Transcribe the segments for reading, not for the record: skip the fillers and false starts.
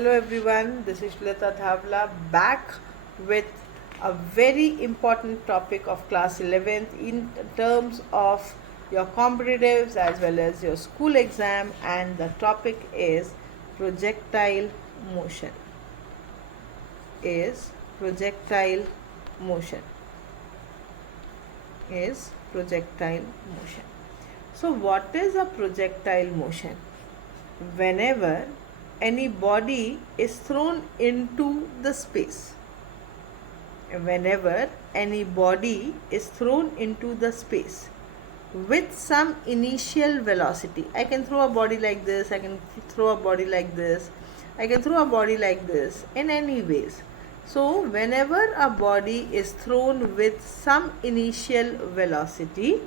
Hello everyone, this is Shlita Dhavla back with a very important topic of class 11th in terms of your competitives as well as your school exam, and the topic is projectile motion. Is projectile motion. Is projectile motion. So what is a projectile motion? Whenever any body is thrown into the space. Whenever any body is thrown into the space with some initial velocity. I can throw a body like this, I can throw a body like this, I can throw a body like this, in any ways. So whenever a body is thrown with some initial velocity,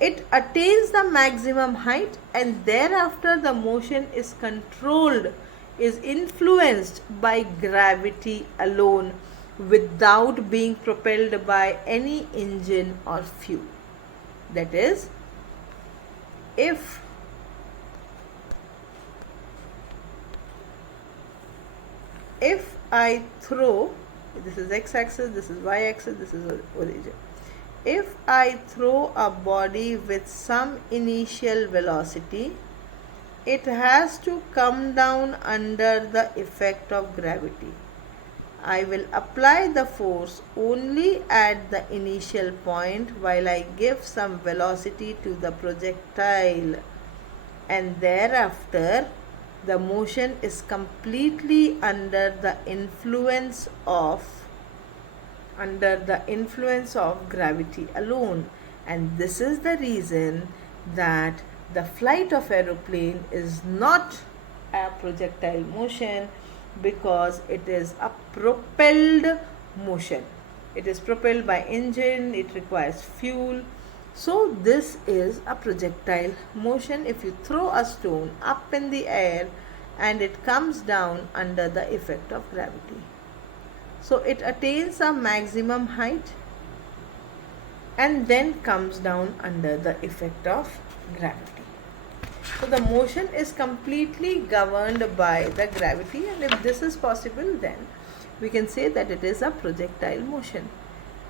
it attains the maximum height, and thereafter the motion is controlled, is influenced by gravity alone without being propelled by any engine or fuel. That is, if I throw, this is x-axis, this is y-axis, this is origin. If I throw a body with some initial velocity, it has to come down under the effect of gravity. I will apply the force only at the initial point while I give some velocity to the projectile, and thereafter the motion is completely under the influence of gravity alone. And this is the reason that the flight of aeroplane is not a projectile motion, because it is a propelled motion. It is propelled by engine, it requires fuel. So this is a projectile motion. If you throw a stone up in the air and it comes down under the effect of gravity, so it attains a maximum height and then comes down under the effect of gravity. So the motion is completely governed by the gravity, and if this is possible, then we can say that it is a projectile motion.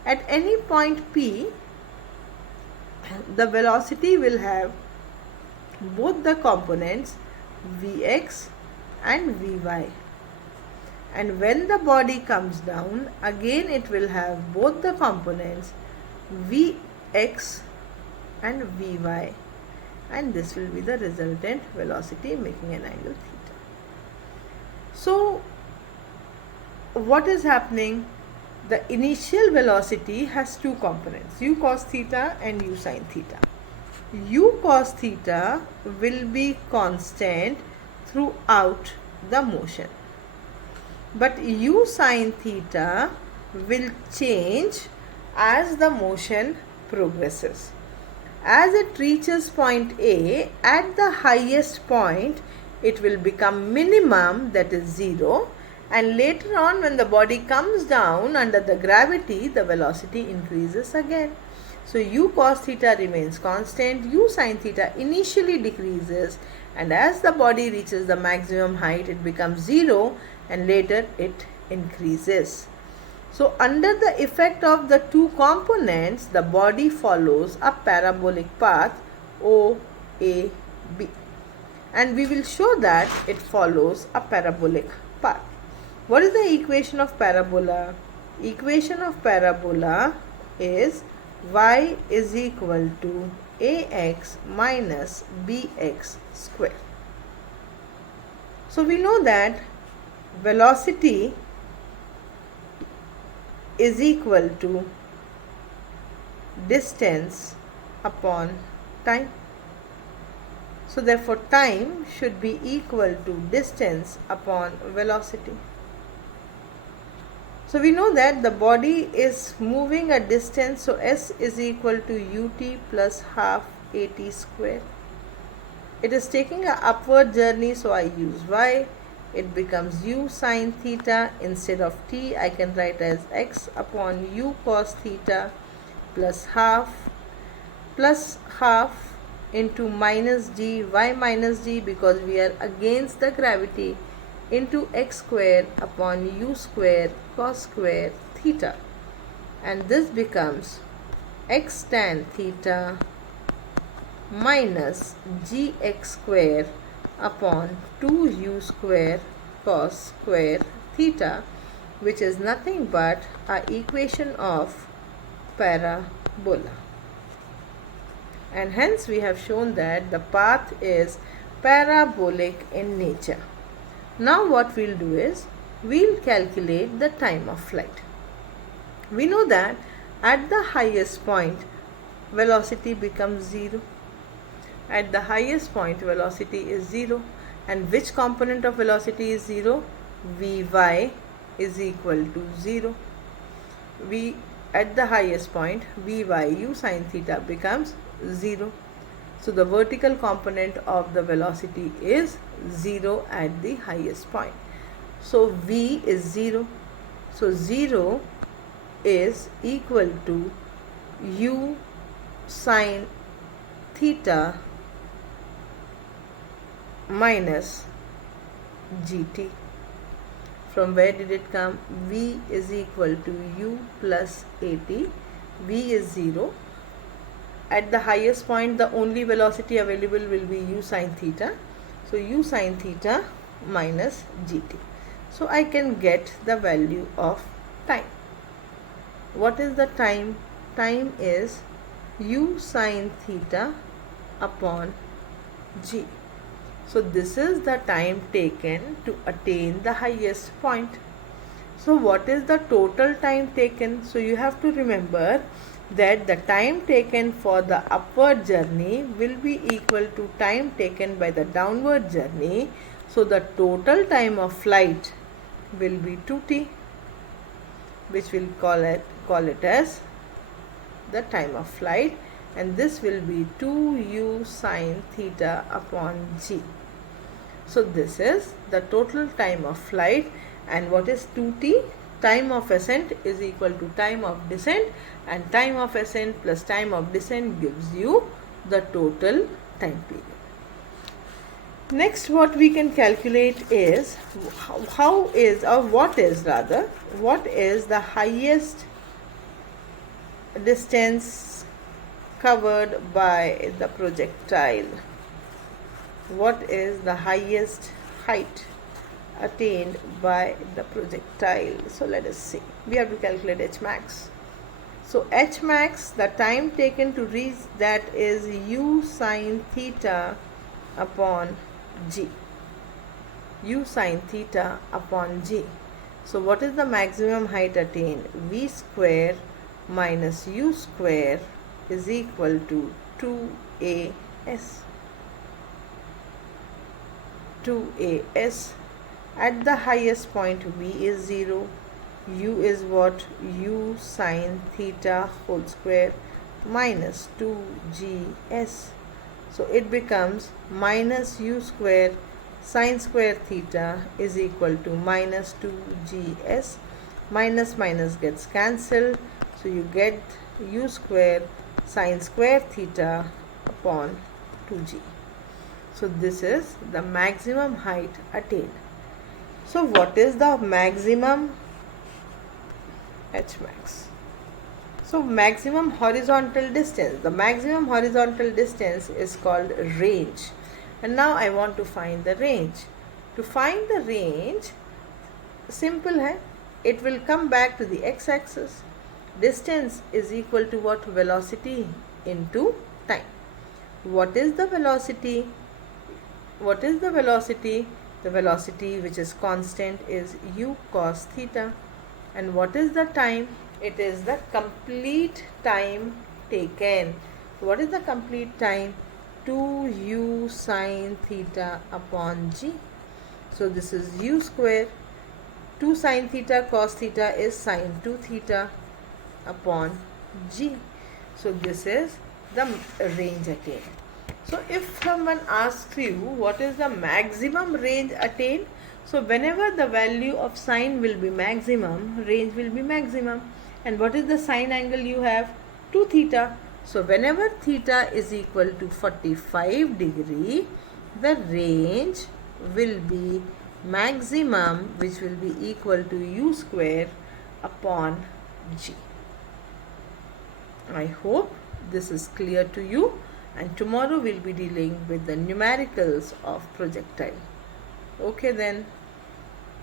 At any point P, the velocity will have both the components Vx and Vy. And when the body comes down, again it will have both the components Vx and Vy, and this will be the resultant velocity, making an angle theta. So what is happening? The initial velocity has two components, u cos theta and u sin theta. U cos theta will be constant throughout the motion, but u sin theta will change as the motion progresses. As it reaches point A, at the highest point it will become minimum, that is 0, and later on when the body comes down under the gravity, the velocity increases again. So u cos theta remains constant, u sin theta initially decreases, and as the body reaches the maximum height it becomes 0, and later it increases. So under the effect of the two components, the body follows a parabolic path OAB, and we will show that it follows a parabolic path. What is the equation of parabola? Equation of parabola is y is equal to ax minus bx square. So we know that velocity is equal to distance upon time. So therefore time should be equal to distance upon velocity. So we know that the body is moving a distance, so s is equal to ut plus half at square. It is taking an upward journey, so I use y. It becomes u sin theta. Instead of t, I can write as x upon u cos theta plus half into minus g. Why minus g? Because we are against the gravity, into x square upon u square cos square theta, and this becomes x tan theta minus gx square upon 2u square cos square theta, which is nothing but our equation of parabola. And hence we have shown that the path is parabolic in nature. Now what we'll do is, we'll calculate the time of flight. We know that at the highest point, velocity becomes 0. At the highest point, velocity is 0. And which component of velocity is 0? Vy is equal to 0. At the highest point, Vy u sin theta becomes 0. So the vertical component of the velocity is 0 at the highest point. So V is 0. So 0 is equal to u sin theta minus gt. From where did it come? V is equal to u plus at. V is 0. At the highest point, the only velocity available will be u sin theta. So u sin theta minus gt. So I can get the value of time. What is the time? Time is u sin theta upon g. So this is the time taken to attain the highest point. So what is the total time taken? So you have to remember that the time taken for the upward journey will be equal to time taken by the downward journey. So the total time of flight will be 2t, which we'll call it as the time of flight, and this will be 2u sin theta upon g. So this is the total time of flight. And what is 2t? Time of ascent is equal to time of descent, and time of ascent plus time of descent gives you the total time period. Next, what we can calculate is what is the highest distance covered by the projectile? What is the highest height attained by the projectile? So let us see. We have to calculate h max. So h max, the time taken to reach that is u sin theta upon g. U sin theta upon g. So what is the maximum height attained? V square minus u square is equal to 2as. 2as. At the highest point, V is 0. U is what? U sin theta whole square minus 2gs. So it becomes minus u square sin square theta is equal to minus 2gs. Minus minus gets cancelled. So you get u square sin square theta upon 2g. So this is the maximum height attained. So what is the maximum h max? So maximum horizontal distance. The maximum horizontal distance is called range. And now I want to find the range. To find the range, simple hai. It will come back to the x-axis. Distance is equal to what? Velocity into time. What is the velocity? What is the velocity? The velocity which is constant is u cos theta. And what is the time? It is the complete time taken. What is the complete time? 2u sin theta upon g. So this is u square. 2 sin theta cos theta is sin 2 theta upon g. So this is the range attained. So if someone asks you what is the maximum range attained, so whenever the value of sine will be maximum, range will be maximum. And what is the sine angle you have? 2 theta. So whenever theta is equal to 45 degree, the range will be maximum, which will be equal to u square upon g. I hope this is clear to you, and tomorrow we'll be dealing with the numericals of projectile. Okay then.